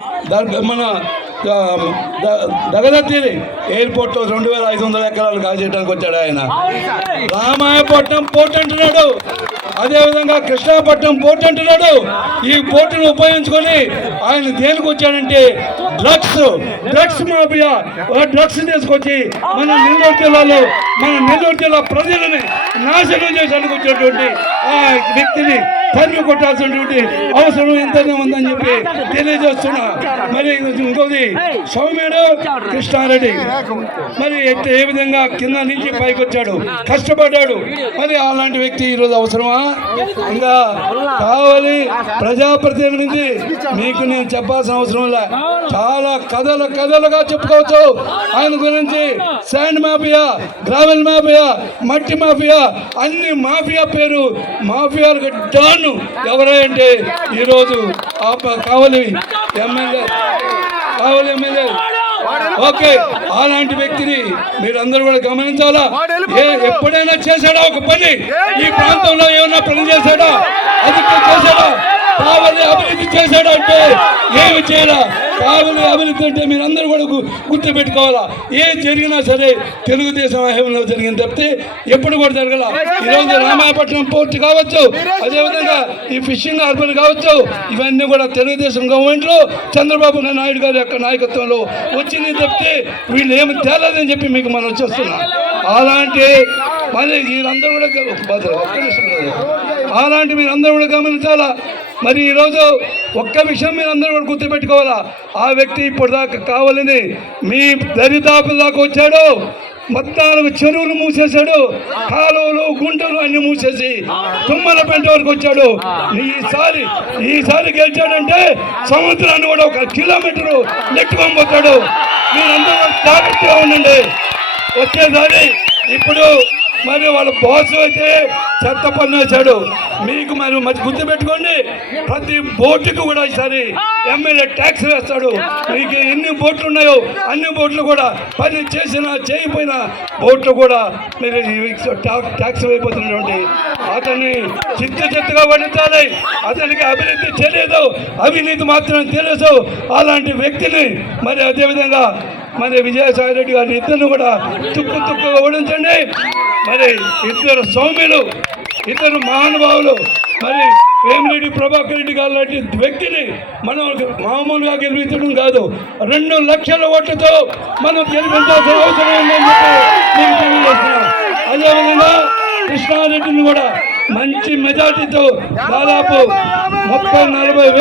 మన దగదత్తిని ఎయిర్పోర్ట్లో 2500 ఎకరాలు కాజేయడానికి వచ్చాడు ఆయన. రామాయపట్నం పోర్ట్ అంటున్నాడు, అదేవిధంగా కృష్ణాపట్నం పోర్ట్ అంటున్నాడు. ఈ పోర్టును ఉపయోగించుకొని ఆయన దేనికి వచ్చాడంటే డ్రగ్స్ మాఫియా, డ్రగ్స్ తీసుకొచ్చి మన నెల్లూరు జిల్లా ప్రజలని నాశనం చేయడానికి వచ్చేటువంటి ఆ వ్యక్తిని తరిమి కొట్టాల్సినటువంటి అవసరం ఎంతనే ఉందని చెప్పి తెలియజేస్తున్నా. మరి ఇంకోది సౌమ్యుడు కృష్ణారెడ్డి మరి ఏ విధంగా కింద నుంచి పైకి వచ్చాడు, కష్టపడ్డాడు. మరి అలాంటి వ్యక్తి ఈరోజు అవసరమా? ఇంకా కావాలి ప్రజాప్రతినిధి మీకు నేను చెప్పాల్సిన అవసరం లే. చాలా కథలుగా చెప్పుకోవచ్చు ఆయన గురించి. శాండ్ మాఫియా, గ్రావెల్ మాఫియా, మట్టి మాఫియా, అన్ని మాఫియా పేరు మాఫియాలకు డాను ఎవరంటే ఈరోజు కావలి ఎమ్మెల్యే ఓకే. అలాంటి వ్యక్తిని మీరందరూ కూడా గమనించాలా. ఎప్పుడైనా చేశాడా ఒక పని? ఈ ప్రాంతంలో ఏమైనా పని చేశాడా? అది చేశాడా? కావలి అభివృద్ధి చేశాడా అంటే ఏమి చేయాలా? కావలి అభివృద్ధి అంటే మీరందరూ కూడా గుర్తు పెట్టుకోవాలా. ఏం జరిగినా సరే తెలుగుదేశం హయాంలో జరిగింది తప్పితే ఎప్పుడు కూడా జరగల. ఈరోజు రామాయపట్నం పోర్ట్ కావచ్చు, అదేవిధంగా ఈ ఫిషింగ్ హార్బర్ కావచ్చు, ఇవన్నీ కూడా తెలుగుదేశం గవర్నమెంట్లో చంద్రబాబు నాయుడు గారి యొక్క నాయకత్వంలో వచ్చింది తప్పితే వీళ్ళు ఏమి తేలేదని చెప్పి మీకు మనం వచ్చేస్తున్నాం. అలాంటి మరి వీళ్ళందరూ కూడా గమనించాలా. మరి ఈరోజు ఒక్క విషయం మీరు అందరూ కూడా గుర్తుపెట్టుకోవాలా. ఆ వ్యక్తి ఇప్పుడు దాకా కావాలని మీ దరిదాపు దాకా వచ్చాడు. 14 చెరువులు మూసేశాడు, కాలువలు గుంటలు అన్ని మూసేసి తుమ్మలపేట వరకు వచ్చాడు. ఈసారి గెలిచాడంటే సముద్రాన్ని కూడా 1 కిలోమీటరు నెట్టుకొని పోతాడు. మీరందరూ జాగ్రత్తగా ఉండండి. వచ్చేసారి ఇప్పుడు మరి వాళ్ళ బాస్ అయితే చెత్త పన్ను వేశాడు. మీకు మరి గుర్తుపెట్టుకోండి, ప్రతి బోటుకు కూడా ఈసారి ఎమ్మెల్యే ట్యాక్స్ వేస్తాడు. మీకు ఎన్ని బోట్లు ఉన్నాయో అన్ని బోట్లు కూడా పని చేసినా చేయకపోయినా బోట్లు కూడా మీరు ట్యాక్స్ అయిపోతున్నటువంటి అతన్ని చిత్తుగా పడించాలి. అతనికి అభివృద్ధి తెలియదు, అవినీతి మాత్రం తెలుసు. అలాంటి వ్యక్తిని మరి అదేవిధంగా మరి విజయసాయి రెడ్డి గారి ఇద్దరు కూడా తుక్కుగా ఓడించండి. మరి ఇద్దరు సౌమ్యులు, ఇద్దరు మహానుభావులు. మరి వేమిరెడ్డి ప్రభాకర్ రెడ్డి గారు లాంటి వ్యక్తిని మనం మామూలుగా గెలిపించడం కాదు, 2 లక్షల ఓట్లతో మనం గెలిపించాల్సిన అవసరం ఉందని చెప్పి నేను తెలియజేస్తున్నాను. అదేవిధంగా కృష్ణారెడ్డిని కూడా మంచి మెజార్టీతో దాదాపు 30-40